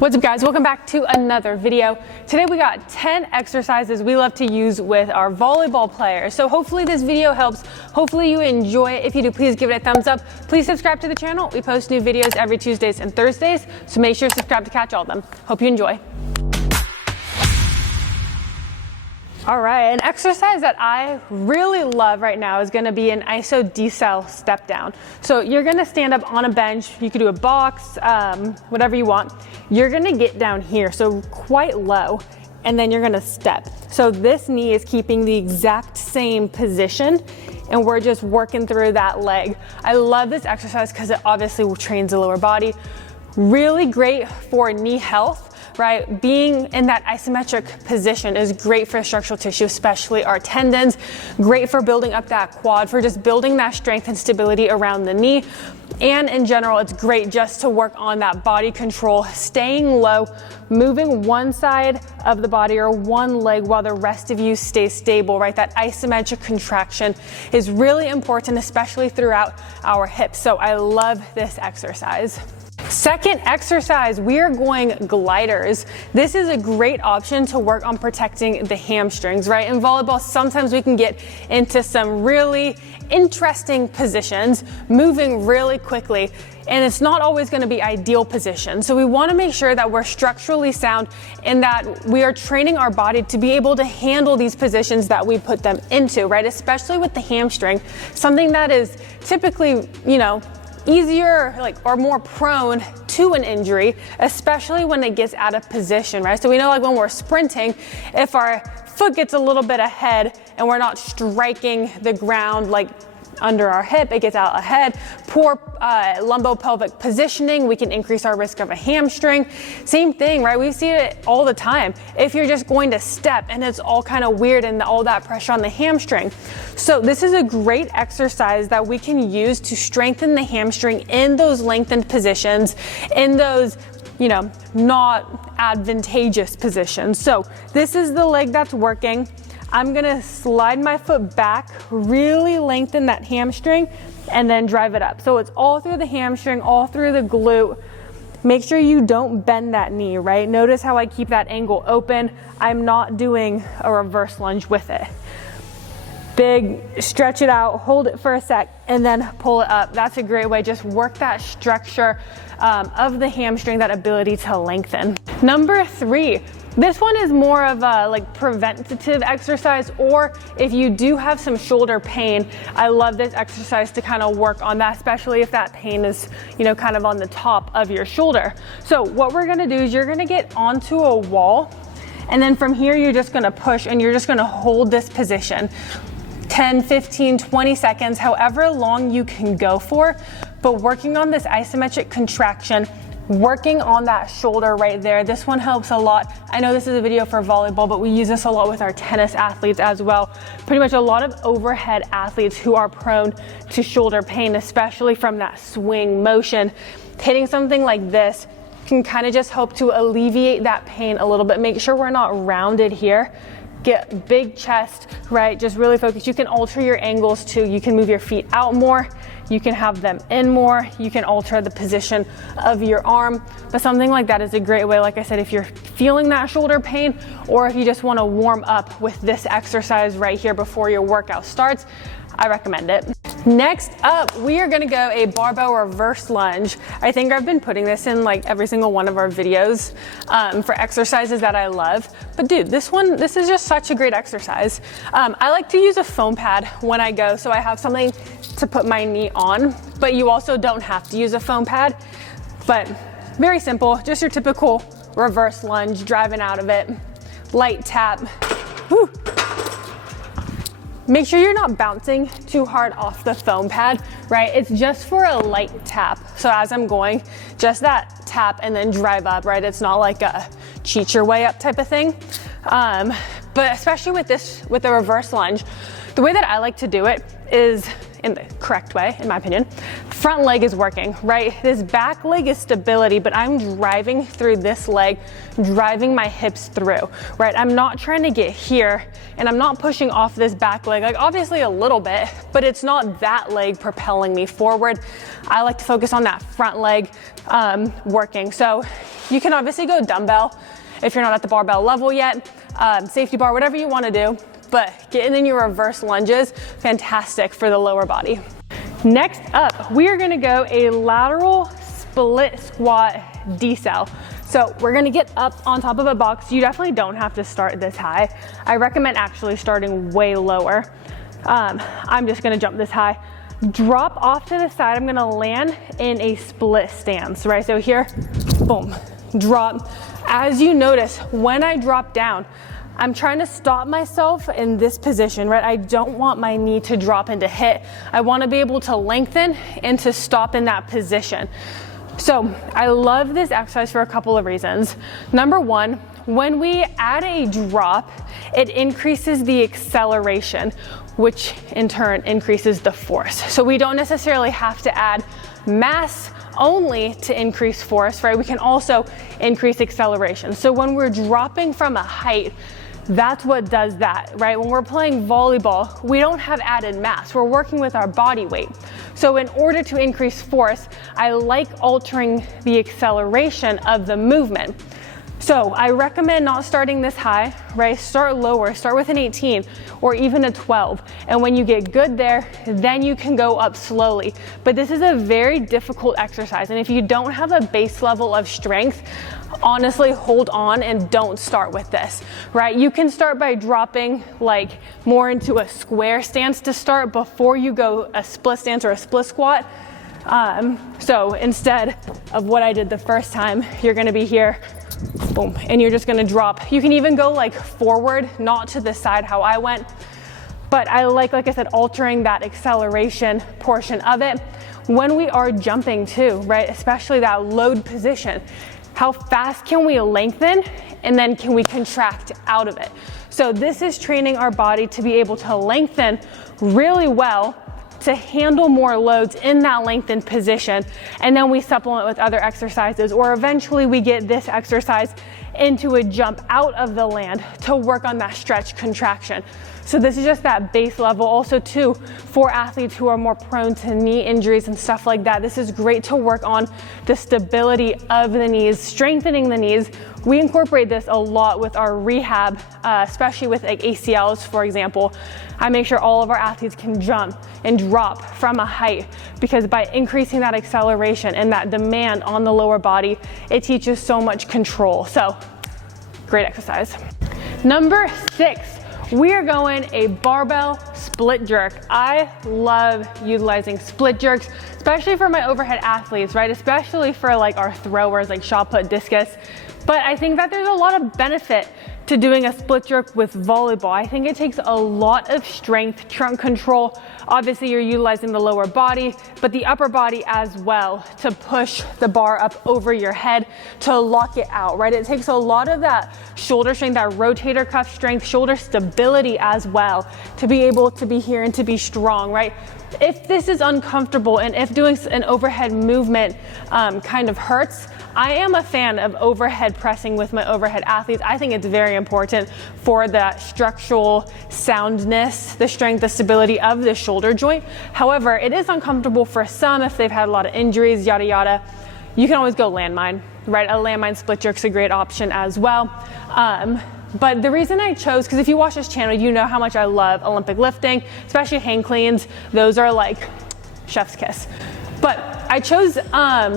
What's up, guys? Welcome back to another video. Today we got 10 exercises we love to use with our volleyball players. So hopefully this video helps. Hopefully you enjoy it. If you do, please give it a thumbs up. Please subscribe to the channel. We post new videos every Tuesdays and Thursdays, so make sure to subscribe to catch all of them. Hope you enjoy. All right, an exercise that I really love right now is gonna be an iso decel step down. So you're gonna stand up on a bench, you could do a box, whatever you want. You're gonna get down here, so quite low, and then you're gonna step. So this knee is keeping the exact same position, and we're just working through that leg. I love this exercise because it obviously trains the lower body. Really great for knee health. Right? Being in that isometric position is great for structural tissue, especially our tendons. Great for building up that quad, for just building that strength and stability around the knee. And in general, it's great just to work on that body control, staying low, moving one side of the body or one leg while the rest of you stays stable, right? That isometric contraction is really important, especially throughout our hips. So I love this exercise. Second exercise, we are going gliders. This is a great option to work on protecting the hamstrings, right? In volleyball, sometimes we can get into some really interesting positions, moving really quickly, and it's not always going to be ideal position. So we want to make sure that we're structurally sound and that we are training our body to be able to handle these positions that we put them into, right? Especially with the hamstring, something that is typically, easier or more prone to an injury, especially when it gets out of position, right? So we know when we're sprinting, if our foot gets a little bit ahead and we're not striking the ground under our hip, it gets out ahead. Poor lumbopelvic positioning, we can increase our risk of a hamstring. Same thing, right? We see it all the time. If you're just going to step and it's all kind of weird and all that pressure on the hamstring. So this is a great exercise that we can use to strengthen the hamstring in those lengthened positions, in those not advantageous positions. So this is the leg that's working. I'm gonna slide my foot back, really lengthen that hamstring, and then drive it up. So it's all through the hamstring, all through the glute. Make sure you don't bend that knee, right? Notice how I keep that angle open. I'm not doing a reverse lunge with it. Big, stretch it out, hold it for a sec, and then pull it up. That's a great way. Just work that structure of the hamstring, that ability to lengthen. Number 3. This one is more of a preventative exercise, or if you do have some shoulder pain, I love this exercise to kind of work on that, especially if that pain is, kind of on the top of your shoulder. So what we're gonna do is you're gonna get onto a wall, and then from here, you're just gonna push and you're just gonna hold this position. 10, 15, 20 seconds, however long you can go for, but working on this isometric contraction, working on that shoulder right there. This one helps a lot. I know this is a video for volleyball, but we use this a lot with our tennis athletes as well. Pretty much a lot of overhead athletes who are prone to shoulder pain, especially from that swing motion. Hitting something like this can kind of just help to alleviate that pain a little bit. Make sure we're not rounded here. Get big chest, right? Just really focus. You can alter your angles too. You can move your feet out more. You can have them in more. You can alter the position of your arm. But something like that is a great way, like I said, if you're feeling that shoulder pain, or if you just want to warm up with this exercise right here before your workout starts, I recommend it. Next up, we are gonna go a barbell reverse lunge. I think I've been putting this in every single one of our videos for exercises that I love. But dude, this is just such a great exercise. I like to use a foam pad when I go, so I have something to put my knee on, but you also don't have to use a foam pad. But very simple, just your typical reverse lunge, driving out of it, light tap. Woo. Make sure you're not bouncing too hard off the foam pad, right? It's just for a light tap. So as I'm going, just that tap and then drive up, right? It's not like a cheat your way up type of thing. But especially with the reverse lunge, the way that I like to do it is in the correct way, in my opinion. Front leg is working, right? This back leg is stability, but I'm driving through this leg, driving my hips through, right? I'm not trying to get here, and I'm not pushing off this back leg, like obviously a little bit, but it's not that leg propelling me forward. I like to focus on that front leg working. So you can obviously go dumbbell if you're not at the barbell level yet, safety bar, whatever you want to do, but getting in your reverse lunges, fantastic for the lower body. Next up, we are going to go a lateral split squat decel. So we're going to get up on top of a box. You definitely don't have to start this high. I recommend actually starting way lower. I'm just going to jump this high. Drop off to the side. I'm going to land in a split stance, right? So here, boom, drop. As you notice, when I drop down, I'm trying to stop myself in this position, right? I don't want my knee to drop into hit. I want to be able to lengthen and to stop in that position. So I love this exercise for a couple of reasons. Number one, when we add a drop, it increases the acceleration, which in turn increases the force. So we don't necessarily have to add mass only to increase force, right? We can also increase acceleration. So when we're dropping from a height, that's what does that, right? When we're playing volleyball, we don't have added mass. We're working with our body weight. So in order to increase force, I like altering the acceleration of the movement. So I recommend not starting this high, right? Start lower, start with an 18 or even a 12. And when you get good there, then you can go up slowly. But this is a very difficult exercise. And if you don't have a base level of strength, honestly, hold on and don't start with this, right? You can start by dropping like more into a square stance to start before you go a split stance or a split squat. So instead of what I did the first time, you're gonna be here, boom, and you're just gonna drop. You can even go like forward, not to the side how I went, but I like I said, altering that acceleration portion of it. When we are jumping too, right, especially that load position, how fast can we lengthen and then can we contract out of it? So this is training our body to be able to lengthen really well to handle more loads in that lengthened position, and then we supplement with other exercises, or eventually we get this exercise into a jump out of the land to work on that stretch contraction. So this is just that base level. Also too, for athletes who are more prone to knee injuries and stuff like that, this is great to work on the stability of the knees, strengthening the knees. We incorporate this a lot with our rehab, especially with like ACLs, for example. I make sure all of our athletes can jump and drop from a height, because by increasing that acceleration and that demand on the lower body, it teaches so much control. So great exercise. Number 6, we are going a barbell split jerk. I love utilizing split jerks, especially for my overhead athletes, right? Especially for like our throwers, like shot put, discus. But I think that there's a lot of benefit to doing a split jerk with volleyball. I think it takes a lot of strength, trunk control. Obviously you're utilizing the lower body, but the upper body as well to push the bar up over your head to lock it out, right? It takes a lot of that shoulder strength, that rotator cuff strength, shoulder stability as well to be able to be here and to be strong, right? If this is uncomfortable and if doing an overhead movement kind of hurts, I am a fan of overhead pressing with my overhead athletes. I think it's very important for that structural soundness, the strength, the stability of the shoulder joint. However, it is uncomfortable for some if they've had a lot of injuries, yada, yada. You can always go landmine, right? A landmine split jerk is a great option as well. But the reason I chose, because if you watch this channel, you know how much I love Olympic lifting, especially hang cleans. Those are like chef's kiss. But I chose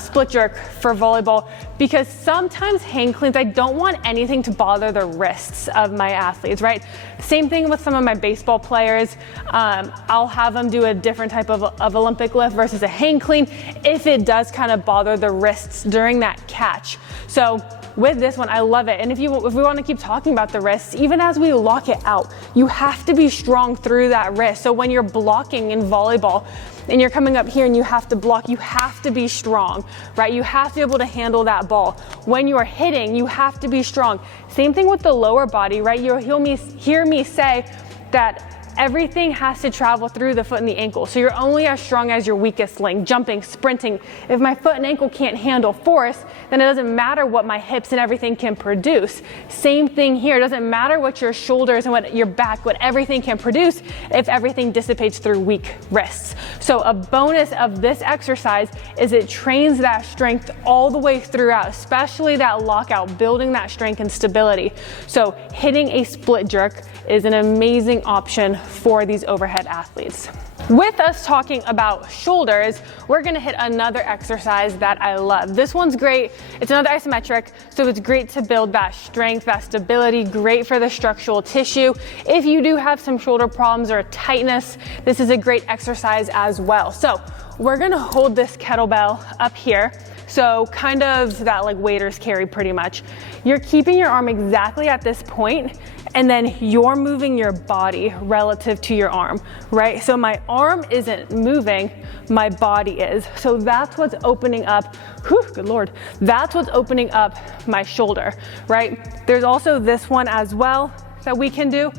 split jerk for volleyball because sometimes hang cleans, I don't want anything to bother the wrists of my athletes, right? Same thing with some of my baseball players. I'll have them do a different type of Olympic lift versus a hang clean if it does kind of bother the wrists during that catch. So with this one, I love it. And if we want to keep talking about the wrists, even as we lock it out, you have to be strong through that wrist. So when you're blocking in volleyball and you're coming up here and you have to block, you have to be strong, right? You have to be able to handle that ball. When you're hitting, you have to be strong. Same thing with the lower body, right? You'll hear me say that everything has to travel through the foot and the ankle. So you're only as strong as your weakest link, jumping, sprinting. If my foot and ankle can't handle force, then it doesn't matter what my hips and everything can produce. Same thing here. It doesn't matter what your shoulders and what your back, what everything can produce if everything dissipates through weak wrists. So a bonus of this exercise is it trains that strength all the way throughout, especially that lockout, building that strength and stability. So hitting a split jerk is an amazing option for these overhead athletes. With us talking about shoulders, we're gonna hit another exercise that I love. This one's great. It's another isometric, so it's great to build that strength, that stability, great for the structural tissue. If you do have some shoulder problems or tightness, this is a great exercise as well. So we're gonna hold this kettlebell up here. So kind of that like waiters carry pretty much. You're keeping your arm exactly at this point, and then you're moving your body relative to your arm, right? So my arm isn't moving, my body is. So that's what's opening up, whew, good Lord. That's what's opening up my shoulder, right? There's also this one as well that we can do,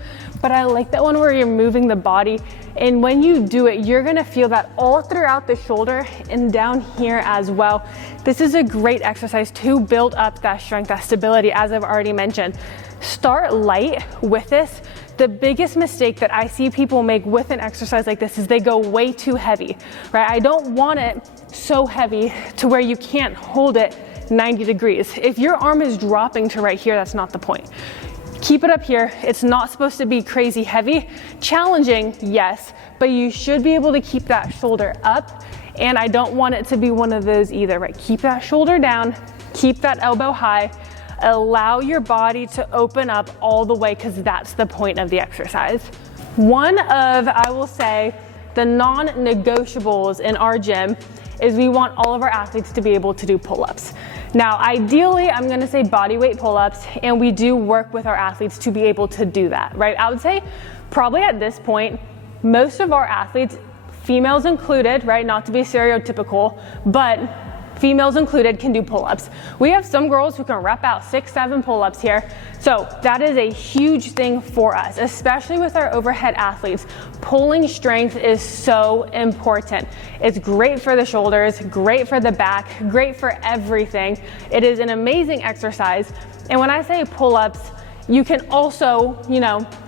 but I like that one where you're moving the body. And when you do it, you're gonna feel that all throughout the shoulder and down here as well. This is a great exercise to build up that strength, that stability, as I've already mentioned. Start light with this. The biggest mistake that I see people make with an exercise like this is they go way too heavy, right? I don't want it so heavy to where you can't hold it 90 degrees. If your arm is dropping to right here, that's not the point. Keep it up here. It's not supposed to be crazy heavy. Challenging, yes, but you should be able to keep that shoulder up, and I don't want it to be one of those either, right? Keep that shoulder down, keep that elbow high, allow your body to open up all the way, because that's the point of the exercise. One of, I will say, the non-negotiables in our gym is we want all of our athletes to be able to do pull-ups. Now, ideally, I'm gonna say body weight pull-ups, and we do work with our athletes to be able to do that, right? I would say probably at this point, most of our athletes, females included, right? Not to be stereotypical, but females included, can do pull-ups. We have some girls who can rep out 6, 7 pull-ups here. So that is a huge thing for us, especially with our overhead athletes. Pulling strength is so important. It's great for the shoulders, great for the back, great for everything. It is an amazing exercise. And when I say pull-ups, you can also,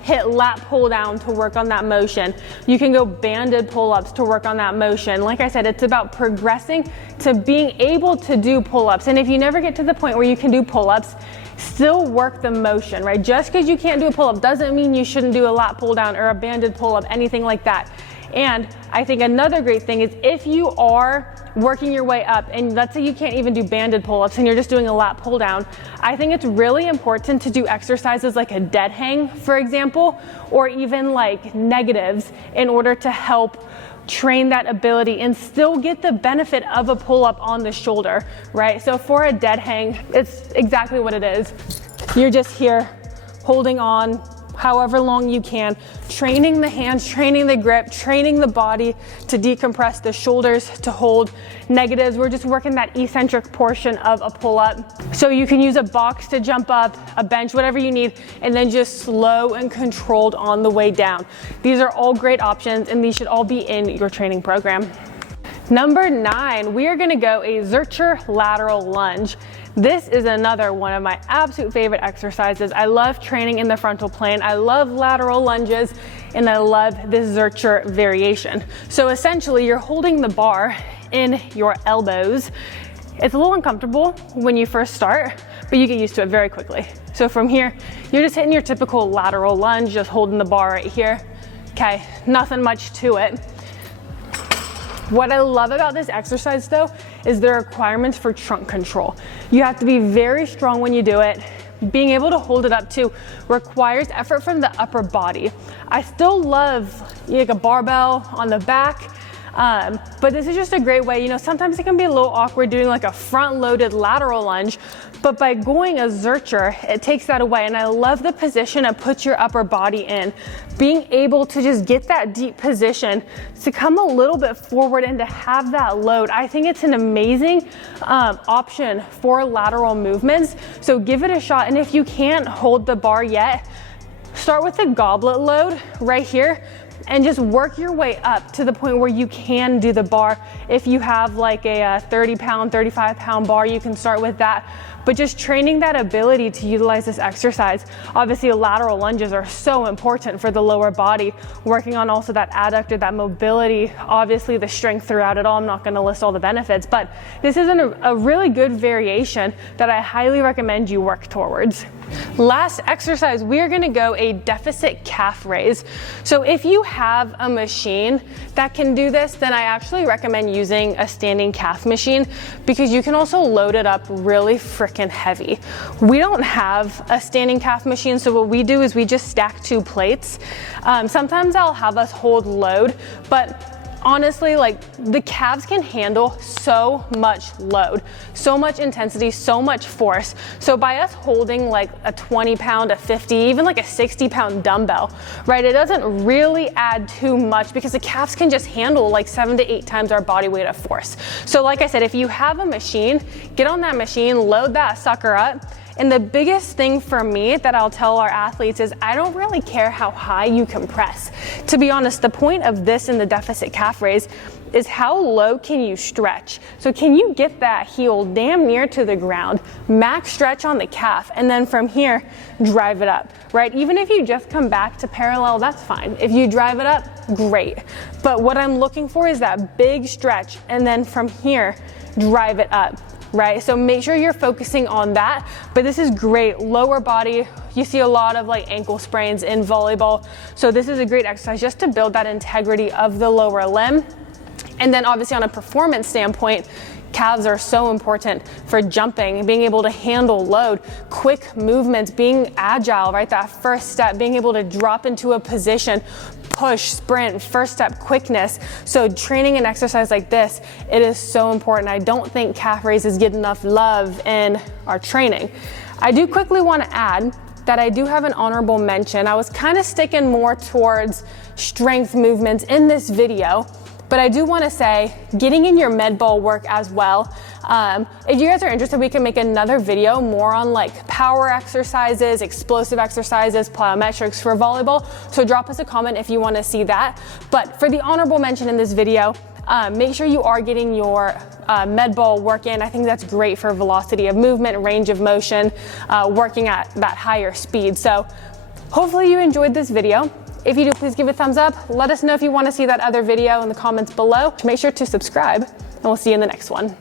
hit lat pull down to work on that motion. You can go banded pull-ups to work on that motion. Like I said, it's about progressing to being able to do pull-ups. And if you never get to the point where you can do pull-ups, still work the motion, right? Just because you can't do a pull-up doesn't mean you shouldn't do a lat pull down or a banded pull-up, anything like that. And I think another great thing is if you are working your way up, and let's say you can't even do banded pull-ups and you're just doing a lat pull down, I think it's really important to do exercises like a dead hang, for example, or even like negatives in order to help train that ability and still get the benefit of a pull-up on the shoulder, right? So for a dead hang, it's exactly what it is. You're just here holding on however long you can, training the hands, training the grip, training the body to decompress, the shoulders to hold. Negatives, we're just working that eccentric portion of a pull-up. So you can use a box to jump up, a bench, whatever you need, and then just slow and controlled on the way down. These are all great options, and these should all be in your training program. Number 9, we are gonna go a Zercher lateral lunge. This is another one of my absolute favorite exercises. I love training in the frontal plane. I love lateral lunges, and I love this Zercher variation. So essentially, you're holding the bar in your elbows. It's a little uncomfortable when you first start, but you get used to it very quickly. So from here, you're just hitting your typical lateral lunge, just holding the bar right here. Okay, nothing much to it. What I love about this exercise though is the requirements for trunk control. You have to be very strong when you do it. Being able to hold it up too requires effort from the upper body. I still love like a barbell on the back, but this is just a great way. Sometimes it can be a little awkward doing like a front loaded lateral lunge, but by going a Zercher, it takes that away. And I love the position it puts your upper body in. Being able to just get that deep position, to come a little bit forward and to have that load. I think it's an amazing option for lateral movements. So give it a shot. And if you can't hold the bar yet, start with the goblet load right here, and just work your way up to the point where you can do the bar. If you have like a 30 pound, 35 pound bar, you can start with that. But just training that ability to utilize this exercise. Obviously, lateral lunges are so important for the lower body, working on also that adductor, that mobility, obviously the strength throughout it all. I'm not gonna list all the benefits, but this is a really good variation that I highly recommend you work towards. Last exercise, we are gonna go a deficit calf raise. So if you have a machine that can do this, then I actually recommend using a standing calf machine, because you can also load it up really freaking heavy. We don't have a standing calf machine, so what we do is we just stack 2 plates. Sometimes I'll have us hold load, but honestly, like, the calves can handle so much load, so much intensity, so much force. So by us holding like a 20 pound, a 50, even like a 60 pound dumbbell, right, it doesn't really add too much, because the calves can just handle like 7 to 8 times our body weight of force. So like I said, if you have a machine, get on that machine, load that sucker up. And the biggest thing for me that I'll tell our athletes is I don't really care how high you compress. To be honest, the point of this in the deficit calf raise is how low can you stretch? So can you get that heel damn near to the ground, max stretch on the calf, and then from here, drive it up, right? Even if you just come back to parallel, that's fine. If you drive it up, great. But what I'm looking for is that big stretch, and then from here, drive it up. Right? So make sure you're focusing on that. But this is great. Lower body, you see a lot of like ankle sprains in volleyball. So this is a great exercise just to build that integrity of the lower limb. And then obviously on a performance standpoint, calves are so important for jumping, being able to handle load, quick movements, being agile, right? That first step, being able to drop into a position, push, sprint, first step quickness. So training an exercise like this, it is so important. I don't think calf raises get enough love in our training. I do quickly want to add that I do have an honorable mention. I was kind of sticking more towards strength movements in this video, but I do want to say, getting in your med ball work as well. If you guys are interested, we can make another video more on like power exercises, explosive exercises, plyometrics for volleyball. So drop us a comment if you want to see that. But for the honorable mention in this video, make sure you are getting your med ball work in. I think that's great for velocity of movement, range of motion, working at that higher speed. So hopefully you enjoyed this video. If you do, please give it a thumbs up. Let us know if you want to see that other video in the comments below. Make sure to subscribe, and we'll see you in the next one.